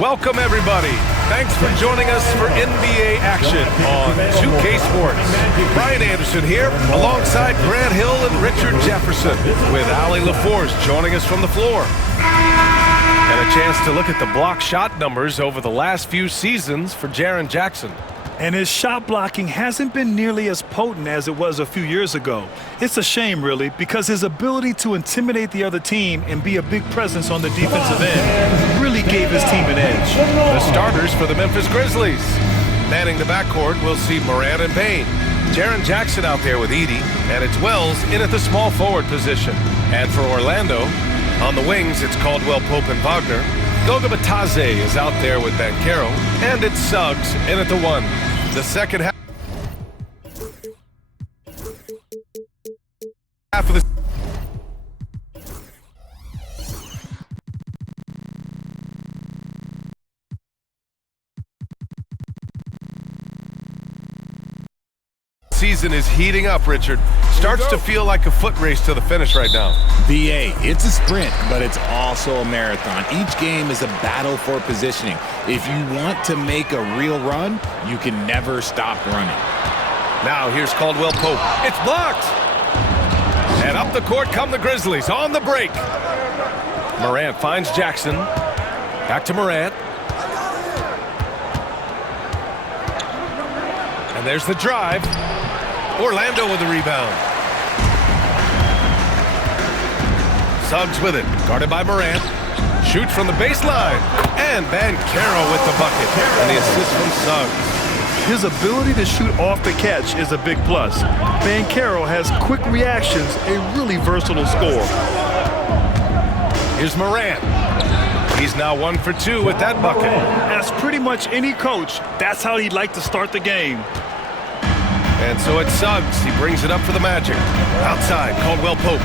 Welcome, everybody. Thanks for joining us for NBA action on 2K Sports. Brian Anderson here, alongside Grant Hill and Richard Jefferson, with Allie LaForce joining us from the floor. And a chance to look at the block shot numbers over the last few seasons for Jaren Jackson. And his shot blocking hasn't been nearly as potent as it was a few years ago. It's a shame, really, because his ability to intimidate the other team and be a big presence on the defensive end really gave his team an edge. The starters for the Memphis Grizzlies. Manning the backcourt, we'll see Morant and Payne. Jaren Jackson out there with Edey, and it's Wells in at the small forward position. And for Orlando, on the wings, it's Caldwell Pope and Wagner. Goga Bitadze is out there with Banchero, and it's Suggs in at the 1. The second half of the season is heating up, Richard. Starts to feel like a foot race to the finish right now. BA, it's a sprint, but it's also a marathon. Each game is a battle for positioning. If you want to make a real run, you can never stop running. Now here's Caldwell Pope. It's blocked! And up the court come the Grizzlies on the break. Morant finds Jackson. Back to Morant. And there's the drive. Orlando with the rebound. Suggs with it, guarded by Morant. Shoots from the baseline. And Banchero with the bucket. And the assist from Suggs. His ability to shoot off the catch is a big plus. Banchero has quick reactions, a really versatile scorer. Here's Morant. He's now 1 for 2 with that bucket. As pretty much any coach, that's how he'd like to start the game. And so it's Suggs. He brings it up for the Magic. Outside, Caldwell Pope.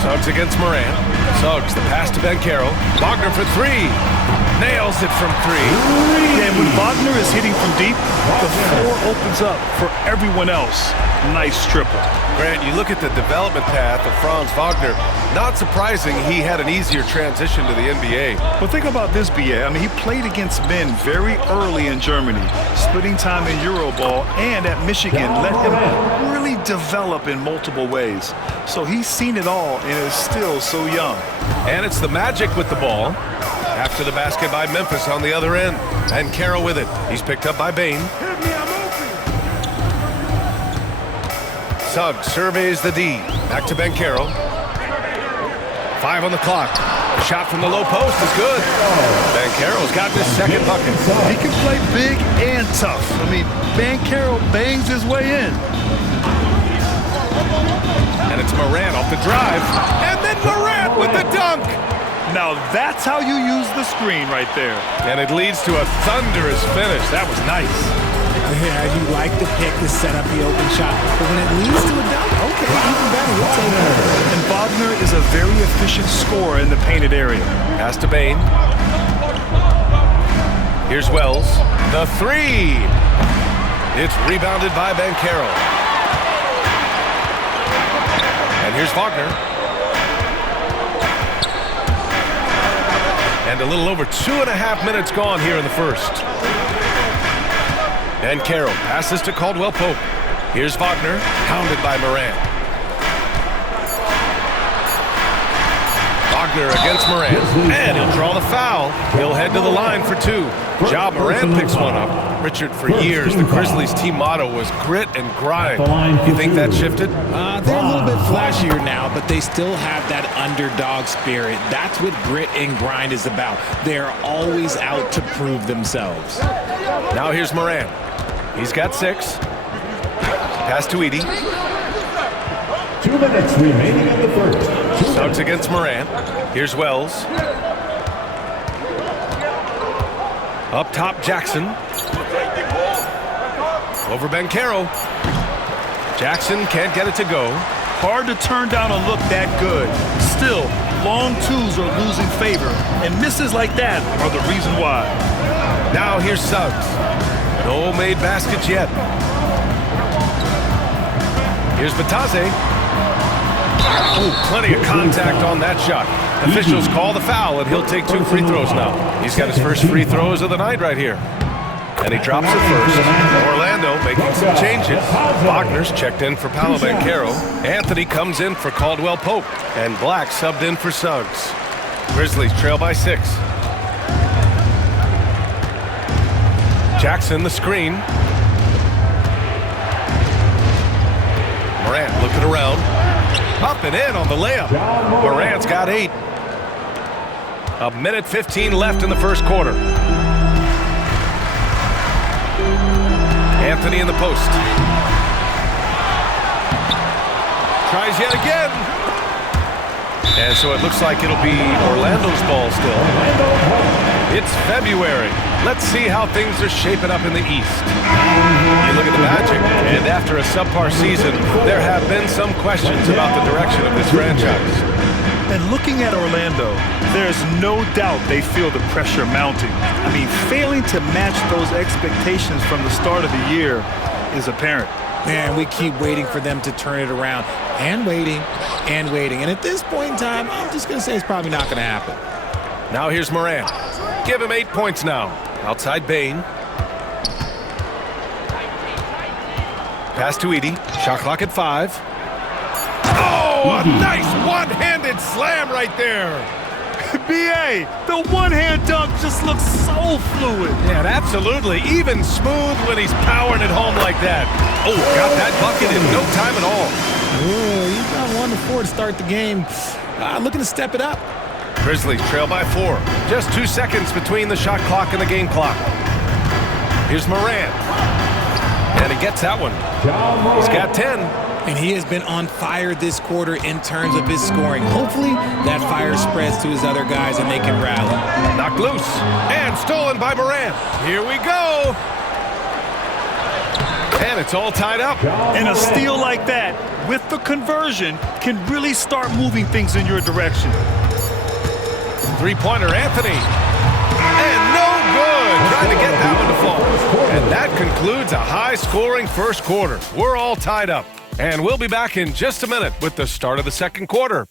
Suggs against Morant. Suggs, the pass to Banchero. Wagner for 3. Nails it from 3. And when Wagner is hitting from deep, the floor opens up for everyone else. Nice triple. Grant, you look at the development path of Franz Wagner. Not surprising he had an easier transition to the NBA. But think about this, BA. I mean, he played against men very early in Germany, splitting time in Euroball, and at Michigan let him really develop in multiple ways. So he's seen it all and is still so young. And it's the Magic with the ball. After the basket by Memphis on the other end. And Banchero with it. He's picked up by Bane. Suggs surveys the D. Back to Banchero. 5 on the clock. The shot from the low post is good. Banchero's got his second bucket. He can play big and tough. I mean, Banchero bangs his way in. And it's Morant off the drive. And then Morant with the dunk. Now that's how you use the screen right there. And it leads to a thunderous finish. That was nice. Yeah, you like the pick to set up the open shot, but when it leads to a dunk, okay, even better, we'll take it. And Wagner is a very efficient scorer in the painted area. Pass to Bane. Here's Wells. The 3. It's rebounded by Banchero. And here's Wagner. And a little over 2.5 minutes gone here in the first. Banchero passes to Caldwell Pope. Here's Wagner, hounded by Morant. Wagner against Morant, and he'll draw the foul. He'll head to the line for 2. Ja Morant picks one up. Richard, for years, the Grizzlies' team motto was grit and grind. You think that shifted? They're a little bit flashier now, but they still have that underdog spirit. That's what grit and grind is about. They're always out to prove themselves. Now here's Morant. He's got 6. Pass to Edey. 2 minutes remaining in the first. Suggs against Morant. Here's Wells. Up top, Jackson. Over Banchero. Jackson can't get it to go. Hard to turn down a look that good. Still, long twos are losing favor, and misses like that are the reason why. Now here's Suggs. No made baskets yet. Here's Bitadze. Oh, plenty of contact on that shot. Officials call the foul, and he'll take 2 free throws now. He's got his first free throws of the night right here. And he drops it first. Orlando making some changes. Wagner's checked in for Paolo Banchero. Anthony comes in for Caldwell Pope. And Black subbed in for Suggs. Grizzlies trail by 6. Jackson the screen. Morant looking around. Up and in on the layup. Morant's got 8. 1:15 left in the first quarter. Anthony in the post. Tries yet again. And so it looks like it'll be Orlando's ball still. It's February. Let's see how things are shaping up in the East. You look at the Magic, and after a subpar season, there have been some questions about the direction of this franchise. And looking at Orlando, there's no doubt they feel the pressure mounting. I mean, failing to match those expectations from the start of the year is apparent. Man, we keep waiting for them to turn it around and waiting and waiting. And at this point in time, I'm just going to say it's probably not going to happen. Now here's Morant. Give him 8 points now. Outside Bane. Pass to Edey. Shot clock at 5. Oh, a nice one-handed slam right there. B.A., the one-hand dunk just looks so fluid. Yeah, absolutely. Even smooth when he's powering it home like that. Oh, got that bucket in no time at all. Oh, he's got 1-4 to start the game. Looking to step it up. Grizzlies trail by 4. Just 2 seconds between the shot clock and the game clock. Here's Morant. And he gets that one. He's got 10. And he has been on fire this quarter in terms of his scoring. Hopefully, that fire spreads to his other guys and they can rally. Knocked loose. And stolen by Morant. Here we go. And it's all tied up. And a steal like that, with the conversion, can really start moving things in your direction. Three-pointer, Anthony. And no good. Trying to get that one to fall. And that concludes a high-scoring first quarter. We're all tied up. And we'll be back in just a minute with the start of the second quarter.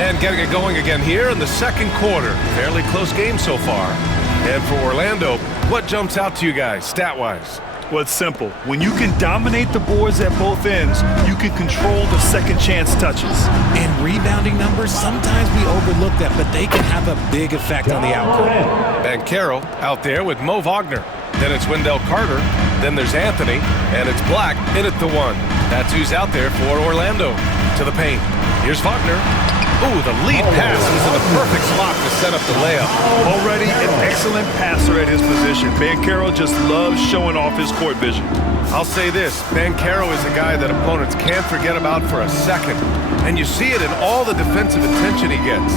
And getting it going again here in the second quarter. Fairly close game so far. And for Orlando, what jumps out to you guys, stat-wise? Well, it's simple. When you can dominate the boards at both ends, you can control the second chance touches. And rebounding numbers, sometimes we overlook that, but they can have a big effect on the outcome. Banchero out there with Mo Wagner. Then it's Wendell Carter. Then there's Anthony. And it's Black in at the 1. That's who's out there for Orlando. To the paint. Here's Wagner. Ooh, the lead pass was in the perfect spot to set up the layup. Already an excellent passer at his position. Banchero just loves showing off his court vision. I'll say this, Banchero is a guy that opponents can't forget about for a second. And you see it in all the defensive attention he gets.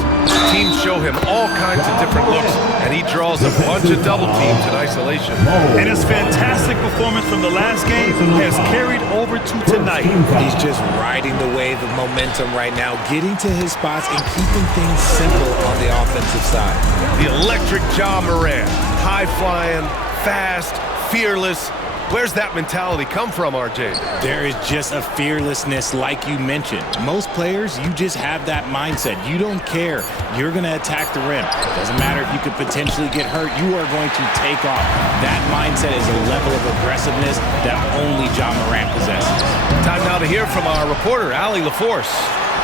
Teams show him all kinds of different looks, and he draws a bunch of double teams in isolation. And his fantastic performance from the last game has carried over to tonight. He's just riding the wave of momentum right now, getting to his spots and keeping things simple on the offensive side. The electric Ja Morant, high-flying, fast, fearless. Where's that mentality come from, RJ? There is just a fearlessness like you mentioned. Most players, you just have that mindset. You don't care. You're going to attack the rim. Doesn't matter if you could potentially get hurt. You are going to take off. That mindset is a level of aggressiveness that only Ja Morant possesses. Time now to hear from our reporter, Allie LaForce.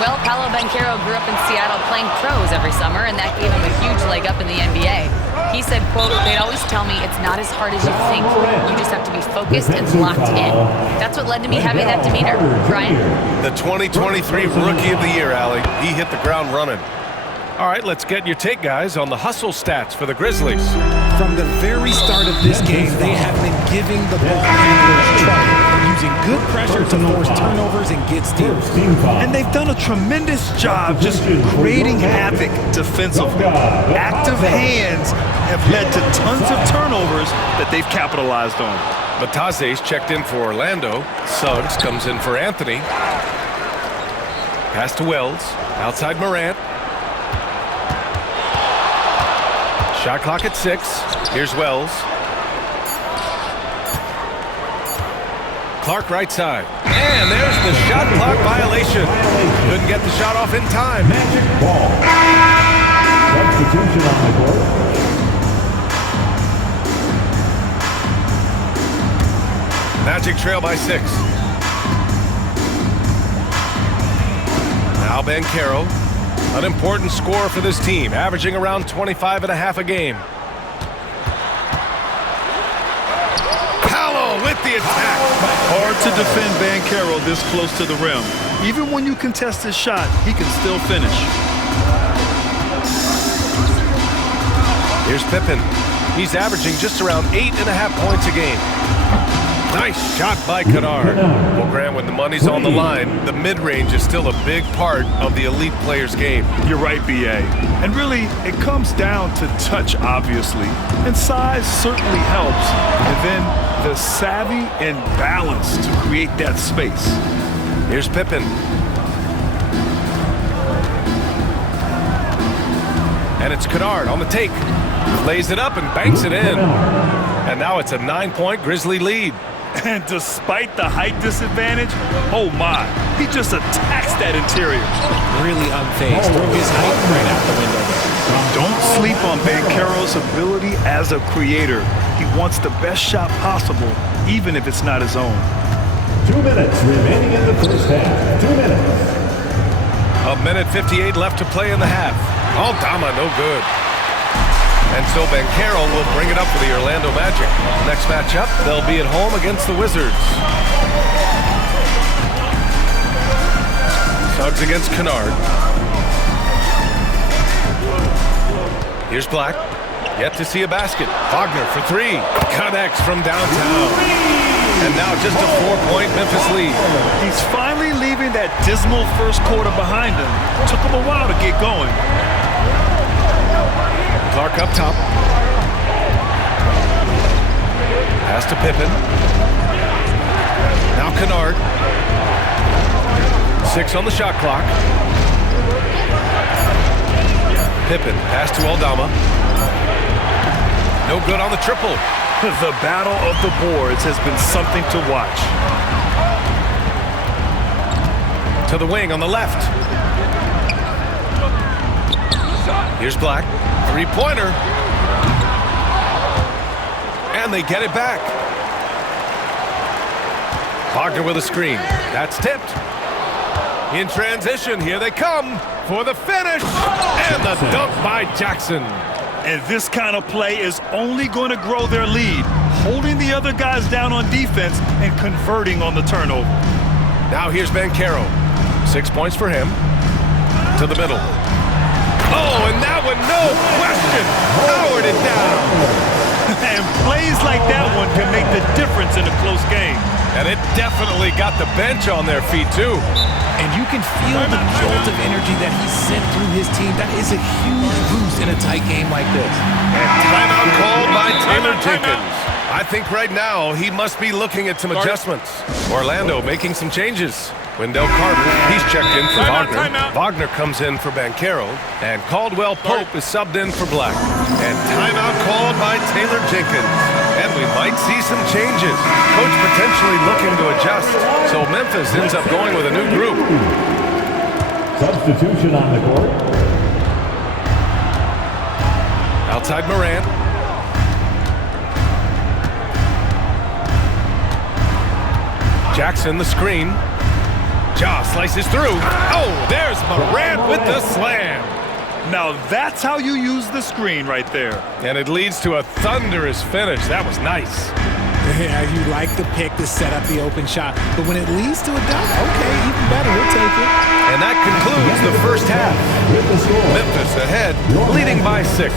Well, Paolo Banchero grew up in Seattle playing pros every summer, and that gave him a huge leg up in the NBA. He said, quote, "They'd always tell me it's not as hard as you think. You just have to be focused and locked in." That's what led to me having that demeanor. Brian? The 2023 Rookie of the Year, Allie. He hit the ground running. All right, let's get your take, guys, on the hustle stats for the Grizzlies. From the very start of this game, they have been giving the ball handlers trouble, using good pressure to force turnovers and get steals. And they've done a tremendous job just creating havoc defensively. Active hands have led to tons of turnovers that they've capitalized on. Batase's checked in for Orlando. Suggs comes in for Anthony. Pass to Wells. Outside Morant. Shot clock at 6. Here's Wells. Clark right side. And there's the shot clock violation. Couldn't get the shot off in time. Magic ball. Substitution on the court. Magic trail by 6. Now Banchero, an important scorer for this team, averaging around 25.5 a game. Paolo with the attack. Hard to defend Banchero this close to the rim. Even when you contest his shot, he can still finish. Here's Pippen. He's averaging just around 8.5 points a game. Nice shot by Kennard. Well, Grant, when the money's on the line, the mid-range is still a big part of the elite player's game. You're right, B.A. And really, it comes down to touch, obviously. And size certainly helps. And then the savvy and balance to create that space. Here's Pippen. And it's Kennard on the take. Lays it up and banks it in. And now it's a 9-point Grizzly lead. And despite the height disadvantage, oh my, he just attacks that interior. Really unfazed. Threw his height right out the window there. Don't sleep on Banchero's ability as a creator. He wants the best shot possible, even if it's not his own. 2 minutes remaining in the first half. 2 minutes. A minute 58 left to play in the half. Aldama, no good. And so Banchero will bring it up for the Orlando Magic. Next matchup, they'll be at home against the Wizards. Suggs against Kennard. Here's Black. Yet to see a basket. Wagner for 3. Connects from downtown. And now just a 4-point Memphis lead. He's finally leaving that dismal first quarter behind him. Took him a while to get going. Clark up top. Pass to Pippen. Now Kennard. 6 on the shot clock. Pippen. Pass to Aldama. No good on the triple. The battle of the boards has been something to watch. To the wing on the left. Here's Black. 3-pointer. And they get it back. Wagner with a screen. That's tipped. In transition, here they come for the finish. And the dunk by Jackson. And this kind of play is only going to grow their lead, holding the other guys down on defense and converting on the turnover. Now here's Banchero. 6 points for him. To the middle. Oh, and that one, no question, powered it down. And plays like that one can make the difference in a close game. And it definitely got the bench on their feet, too. And you can feel the jolt of energy that he sent through his team. That is a huge boost in a tight game like this. And timeout called by Taylor Jenkins. I think right now he must be looking at some adjustments. Orlando making some changes. Wendell Carter, he's checked in for Wagner. Wagner comes in for Banchero. And Caldwell Pope is subbed in for Black. And timeout called by Taylor Jenkins. And we might see some changes. Coach potentially looking to adjust. So Memphis ends up going with a new group. Substitution on the court. Outside Morant. Jackson the screen. Ja slices through. Oh, there's Morant with the slam. Now that's how you use the screen right there. And it leads to a thunderous finish. That was nice. Yeah, you like the pick to set up the open shot. But when it leads to a dunk, okay, even better, we'll take it. And that concludes the first half. Memphis ahead, leading by 6.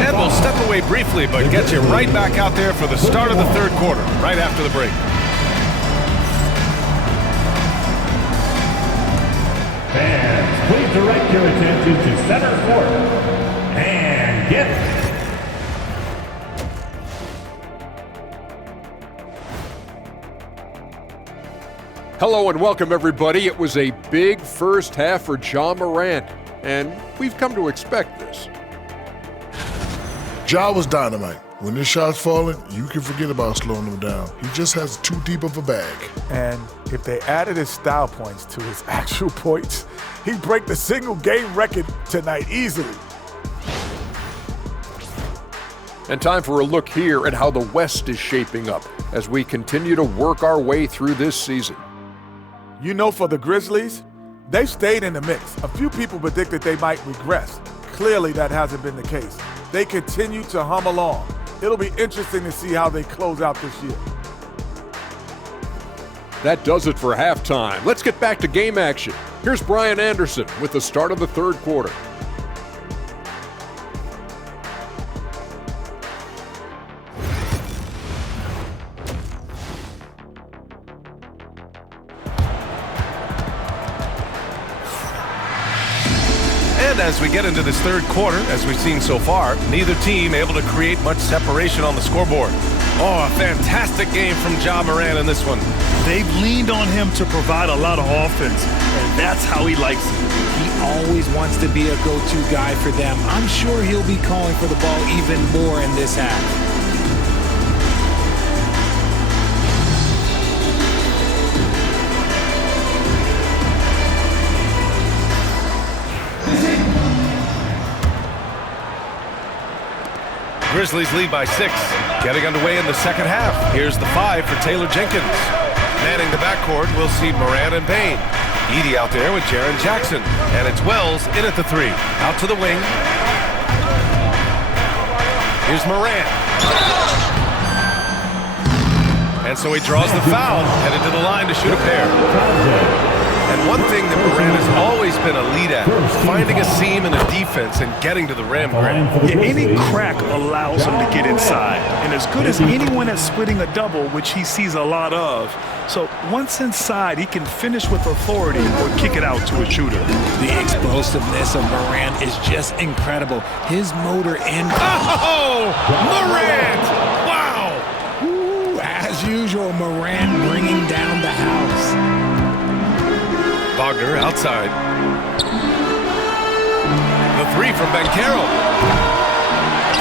And we'll step away briefly, but get you right back out there for the start of the third quarter, right after the break. Fans, please direct your attention to center court. And get Hello and welcome, everybody. It was a big first half for Ja Morant, and we've come to expect this. Ja was dynamite. When his shot's falling, you can forget about slowing him down. He just has too deep of a bag. And if they added his style points to his actual points, he'd break the single game record tonight easily. And time for a look here at how the West is shaping up as we continue to work our way through this season. You know, for the Grizzlies, they've stayed in the mix. A few people predicted they might regress. Clearly, that hasn't been the case. They continue to hum along. It'll be interesting to see how they close out this year. That does it for halftime. Let's get back to game action. Here's Brian Anderson with the start of the third quarter. And as we get into this third quarter, as we've seen so far, neither team able to create much separation on the scoreboard. Oh, a fantastic game from Ja Morant in this one. They've leaned on him to provide a lot of offense, and that's how he likes it. He always wants to be a go-to guy for them. I'm sure he'll be calling for the ball even more in this half. Grizzlies lead by 6. Getting underway in the second half. Here's the 5 for Taylor Jenkins. Manning the backcourt, we'll see Morant and Payne. Edey out there with Jaren Jackson. And it's Wells in at the 3. Out to the wing. Here's Morant. And so he draws the foul, headed to the line to shoot a pair. And one thing that Morant has always been a lead at, finding a seam in a defense and getting to the rim. Yeah, any crack allows him to get inside. And as good as anyone at splitting a double, which he sees a lot of. So once inside, he can finish with authority or kick it out to a shooter. The explosiveness of Morant is just incredible. His motor and... Oh! Morant! Wow! Ooh, as usual, Morant bringing down the house. Wagner outside. The 3 from Banchero.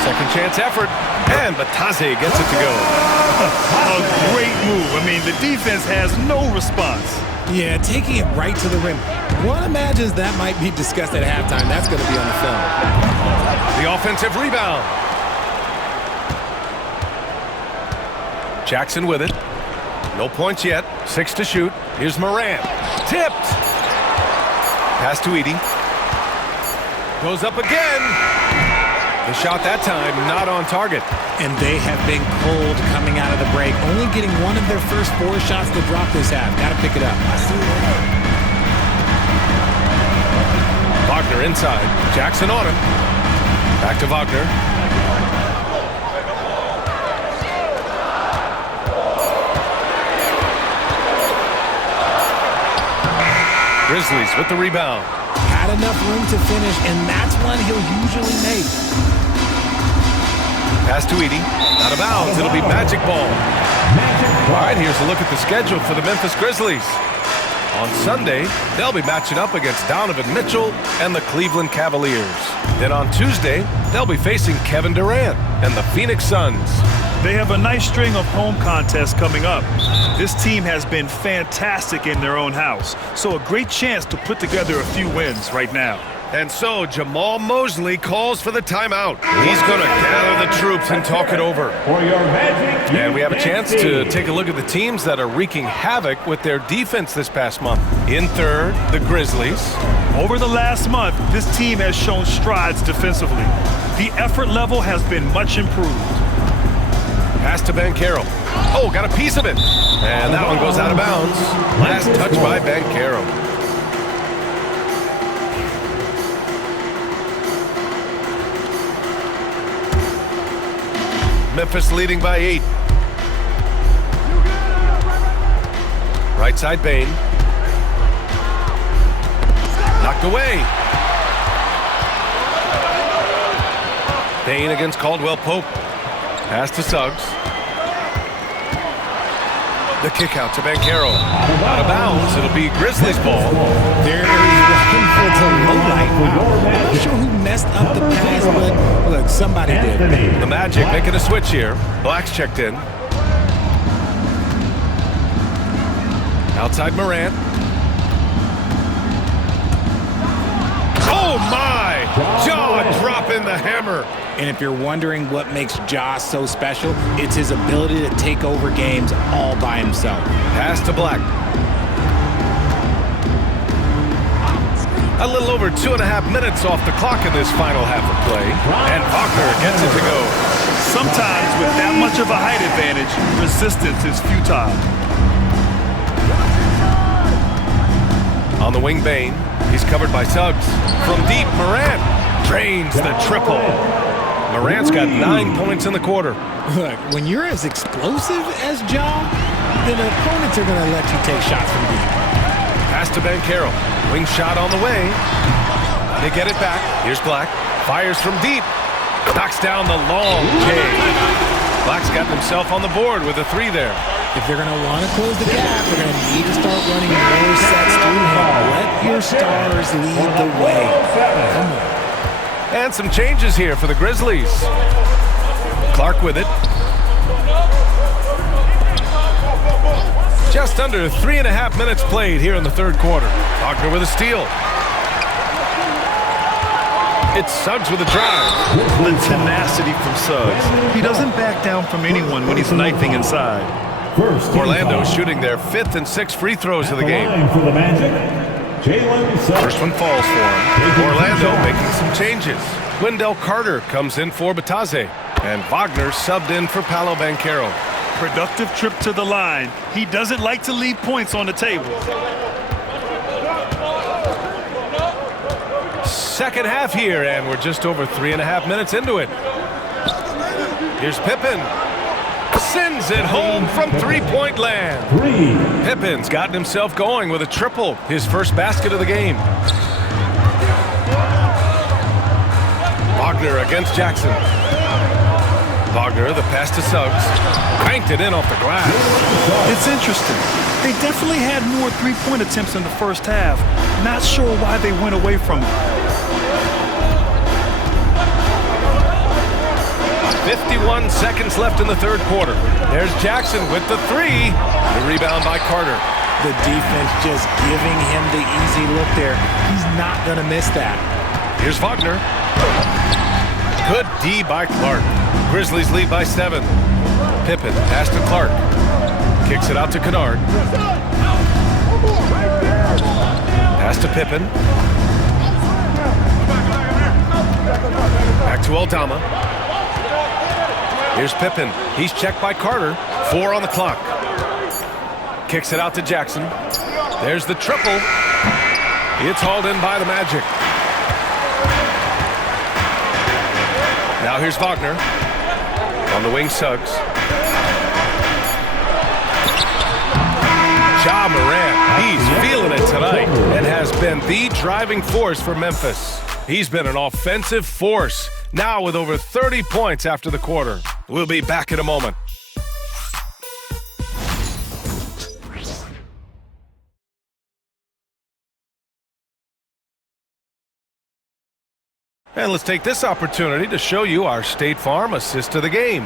Second chance effort. And Batase gets it to go. A great move. I mean, the defense has no response. Yeah, taking it right to the rim. One imagines that might be discussed at halftime. That's going to be on the film. The offensive rebound. Jackson with it. No points yet. 6 to shoot. Here's Morant. Tipped. Pass to Edey. Goes up again. The shot that time not on target. And they have been cold coming out of the break. Only getting one of their first 4 shots to drop this half. Got to pick it up. Wagner inside. Jackson on him. Back to Wagner. Grizzlies with the rebound. Had enough room to finish, and that's one he'll usually make. Pass to Edey. Out of bounds. It'll be magic ball. All right, here's a look at the schedule for the Memphis Grizzlies. On Sunday, they'll be matching up against Donovan Mitchell and the Cleveland Cavaliers. Then on Tuesday, they'll be facing Kevin Durant and the Phoenix Suns. They have a nice string of home contests coming up. This team has been fantastic in their own house, so a great chance to put together a few wins right now. And so Jamal Mosley calls for the timeout. He's going to gather the troops and talk it over. And we have a chance to take a look at the teams that are wreaking havoc with their defense this past month. In third, the Grizzlies. Over the last month, this team has shown strides defensively. The effort level has been much improved. Pass to Banchero. Oh, got a piece of it. And that one goes out of bounds. Last touch by Banchero. Memphis leading by 8. Right side, Bain. Knocked away. Bain against Caldwell Pope. Pass to Suggs. The kick out to Banchero. Out of bounds. It'll be Grizzlies ball. There's one for the low light. Wow. I'm not sure who messed up the pass, but look, somebody did. The Magic making a switch here. Black's checked in. Outside Morant. Oh my! Jaw dropping the hammer. And if you're wondering what makes Ja so special, it's his ability to take over games all by himself. Pass to Black. A little over 2.5 minutes off the clock in this final half of play. And Wagner gets it to go. Sometimes with that much of a height advantage, resistance is futile. On the wing, Bane. He's covered by Suggs. From deep, Morant drains the triple. Morant's got 9 points in the quarter. Look, when you're as explosive as Ja, then opponents are going to let you take shots from deep. Pass to Banchero. Wing shot on the way. They get it back. Here's Black. Fires from deep. Knocks down the long J. Black's gotten himself on the board with a 3 there. If they're going to want to close the gap, they're going to need to start running more sets through him. Let your stars lead the way. Come on. And some changes here for the Grizzlies. Clark with it. Just under 3.5 minutes played here in the third quarter. Wagner with a steal. It's Suggs with a drive. The tenacity from Suggs. He doesn't back down from anyone when he's knifing inside. Orlando shooting their 5th and 6th free throws of the game. For the Magic, First one falls for him. Orlando making some changes. Wendell Carter comes in for Batase. And Wagner subbed in for Paolo Banchero. Productive trip to the line. He doesn't like to leave points on the table. Second half here, and we're just over 3.5 minutes into it. Here's Pippen. Sends it home from three-point land. Pippen's gotten himself going with a triple, his first basket of the game. Wagner against Jackson. Wagner, the pass to Suggs. Cranked it in off the glass. It's interesting. They definitely had more three-point attempts in the first half. Not sure why they went away from it. 51 seconds left in the third quarter. There's Jackson with the 3. The rebound by Carter. The defense just giving him the easy look there. He's not going to miss that. Here's Wagner. Good D by Clark. Grizzlies lead by 7. Pippen pass to Clark. Kicks it out to Kennard. Pass to Pippen. Back to Aldama. Here's Pippen. He's checked by Carter. 4 on the clock. Kicks it out to Jackson. There's the triple. It's hauled in by the Magic. Now here's Wagner. On the wing, Suggs. Ja Morant, he's feeling it tonight and has been the driving force for Memphis. He's been an offensive force, now with over 30 points after the quarter. We'll be back in a moment. And let's take this opportunity to show you our State Farm assist of the game.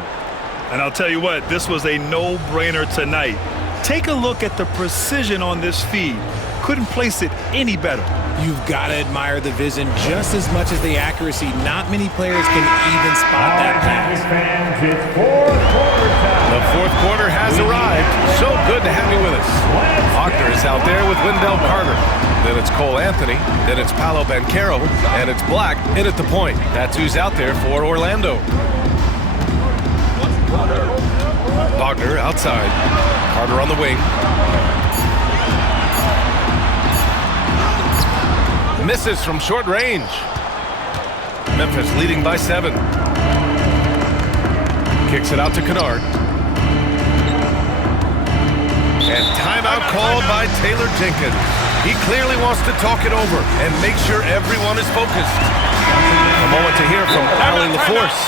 And I'll tell you what, this was a no-brainer tonight. Take a look at the precision on this feed. Couldn't place it any better. You've got to admire the vision just as much as the accuracy. Not many players can even spot that pass. The fourth quarter has arrived. So good to have you with us. Wagner is out there with Wendell Carter. Then it's Cole Anthony. Then it's Paolo Banchero. And it's Black in at the point. That's who's out there for Orlando. Wagner outside. Carter on the wing. Misses from short range. Memphis leading by 7. Kicks it out to Kennard. And timeout called by Taylor Jenkins. He clearly wants to talk it over and make sure everyone is focused. A moment to hear from Allie LaForce.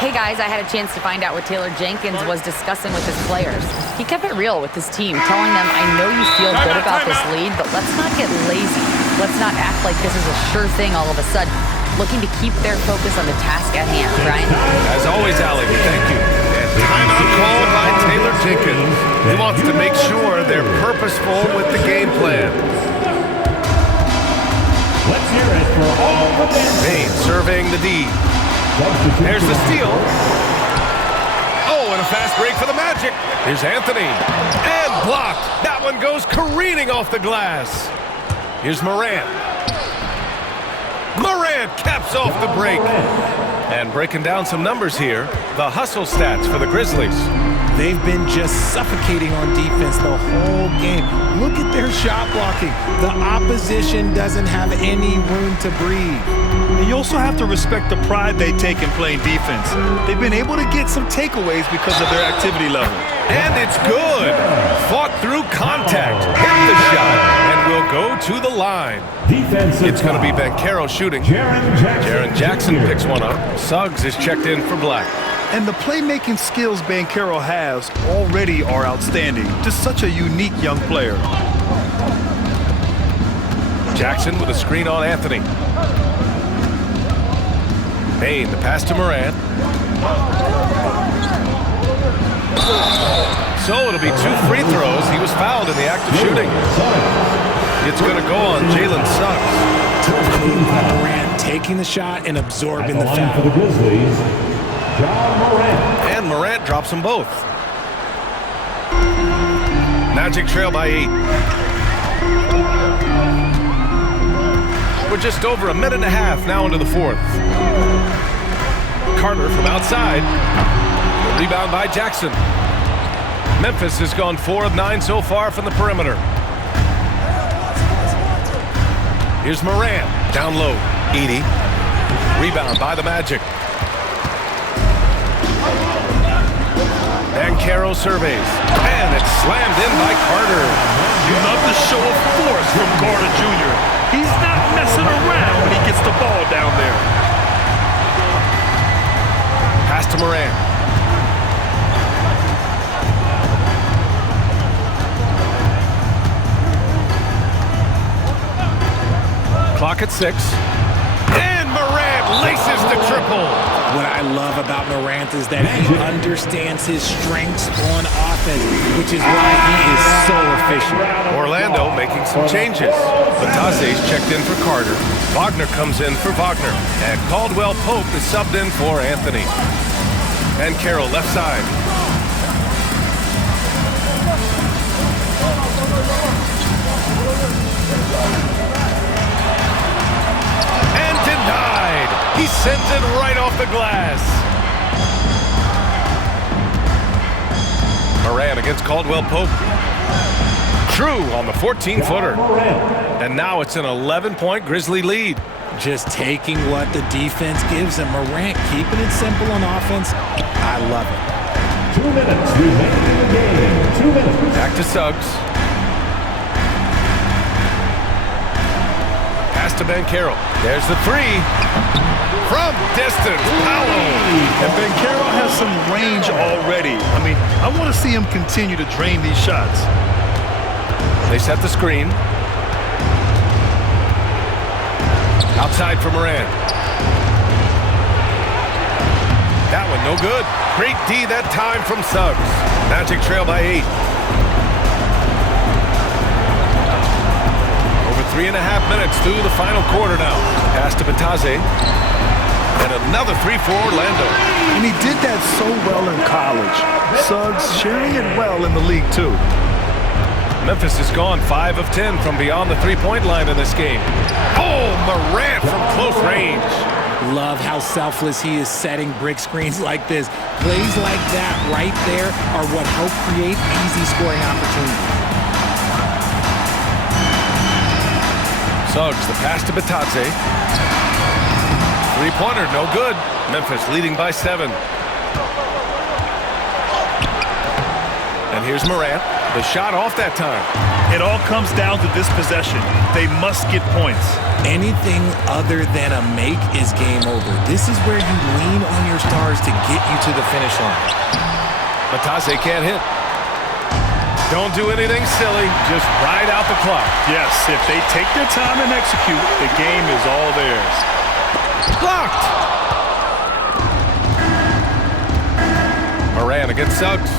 Hey guys, I had a chance to find out what Taylor Jenkins was discussing with his players. He kept it real with his team, telling them, I know you feel good about this lead, but let's not get lazy. Let's not act like this is a sure thing all of a sudden. Looking to keep their focus on the task at hand. Brian? As always, Allie, we thank you. And timeout call by Taylor Jenkins. He wants to make sure they're purposeful with the game plan. Let's hear it for all the men. Payne surveying the D. There's the steal. Oh, and a fast break for the Magic. Here's Anthony. And blocked. That one goes careening off the glass. Here's Morant. Morant caps off the break. And breaking down some numbers here, the hustle stats for the Grizzlies. They've been just suffocating on defense the whole game. Look at their shot blocking. The opposition doesn't have any room to breathe. And you also have to respect the pride they take in playing defense. They've been able to get some takeaways because of their activity level. And it's good. Fought through contact. Hit the shot. And will go to the line. It's going to be Banchero shooting. Jaren Jackson picks one up. Suggs is checked in for Black. And the playmaking skills Banchero has already are outstanding. Just such a unique young player. Jackson with a screen on Anthony. Payne, the pass to Morant. So it'll be 2 free throws. He was fouled in the act of shooting. It's going to go on Jalen Suggs. Tough move by Morant, taking the shot and absorbing the foul. For the Grizzlies, John Morant. And Morant drops them both. Magic trail by 8. We're just over a minute and a half now into the fourth. Carter from outside. The rebound by Jackson. Memphis has gone 4 of 9 so far from the perimeter. Here's Morant. Down low. Edie. Rebound by the Magic. Banchero surveys. And it's slammed in by Carter. You love the show of force from Carter Jr. He's not messing around when he gets the ball down there. Pass to Morant. Clock at 6. And Morant laces the triple. What I love about Morant is that he understands his strengths on offense, which is why he is so efficient. Orlando making some changes. Batase's checked in for Carter. Wagner comes in for Wagner. And Caldwell Pope is subbed in for Anthony. And Carroll left side. And denied. He sends it right off the glass. Morant against Caldwell Pope. True on the 14-footer. And now it's an 11-point Grizzly lead. Just taking what the defense gives him. Morant keeping it simple on offense. I love it. 2 minutes remaining in the game. 2 minutes. Back to Suggs. Pass to Banchero. There's the 3. From distance, Paolo. And Banchero has some range already. I mean, I want to see him continue to drain these shots. They set the screen. Outside for Morant. That one no good. Great D that time from Suggs. Magic trail by 8. Over 3.5 minutes through the final quarter now. Pass to Batase. And another 3 for Orlando. And he did that so well in college. Suggs sharing it well in the league, too. Memphis has gone 5 of 10 from beyond the three-point line in this game. Oh, Morant from close range. Love how selfless he is setting brick screens like this. Plays like that right there are what help create easy scoring opportunities. Suggs, the pass to Batadze. Three-pointer, no good. Memphis leading by 7. And here's Morant. The shot off that time. It all comes down to this possession. They must get points. Anything other than a make is game over. This is where you lean on your stars to get you to the finish line. Matase can't hit. Don't do anything silly. Just ride out the clock. Yes, if they take their time and execute, the game is all theirs. Blocked. Moran against Suggs.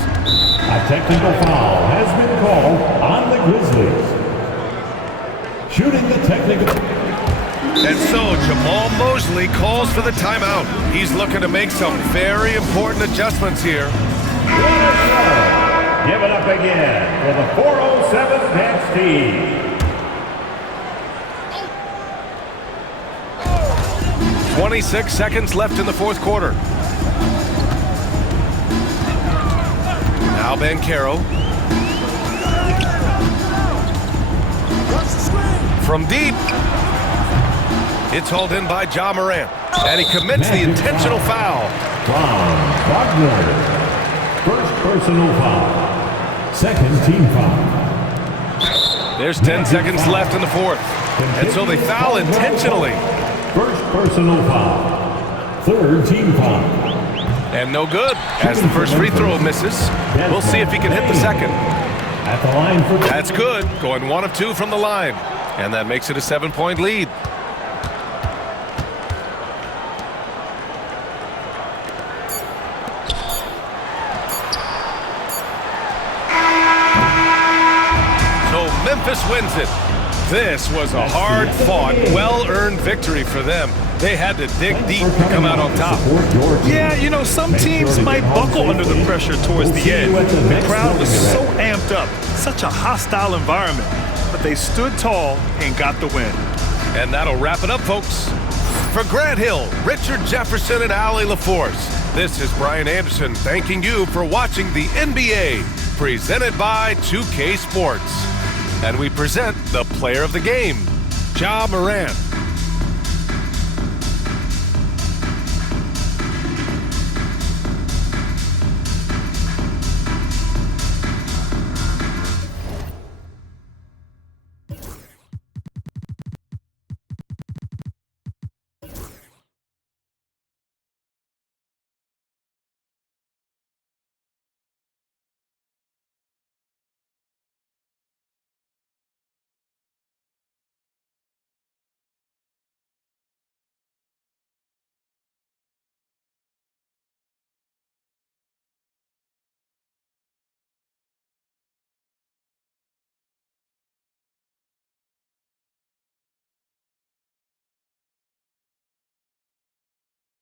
A technical foul has been called on the Grizzlies. Shooting the technical. And so Jamal Mosley calls for the timeout. He's looking to make some very important adjustments here. Give it up again for the 407 Nets team. 26 seconds left in the fourth quarter. Now Banchero. From deep. It's hauled in by Ja Morant. And he commits the intentional foul. Wagner. First personal foul. Second team foul. There's 10 seconds left in the fourth. And so they foul intentionally. First personal foul. Third team foul. And no good, as the first free throw misses. We'll see if he can hit the second. At the line for... That's good, going 1 of 2 from the line. And that makes it a 7-point lead. Memphis wins it. This was a hard-fought, well-earned victory for them. They had to dig deep to come out on top. Yeah, you know, some teams might buckle under the pressure towards the end. The crowd was so amped up, such a hostile environment. But they stood tall and got the win. And that'll wrap it up, folks. For Grant Hill, Richard Jefferson, and Allie LaForce, this is Brian Anderson thanking you for watching the NBA, presented by 2K Sports. And we present the player of the game, Ja Morant.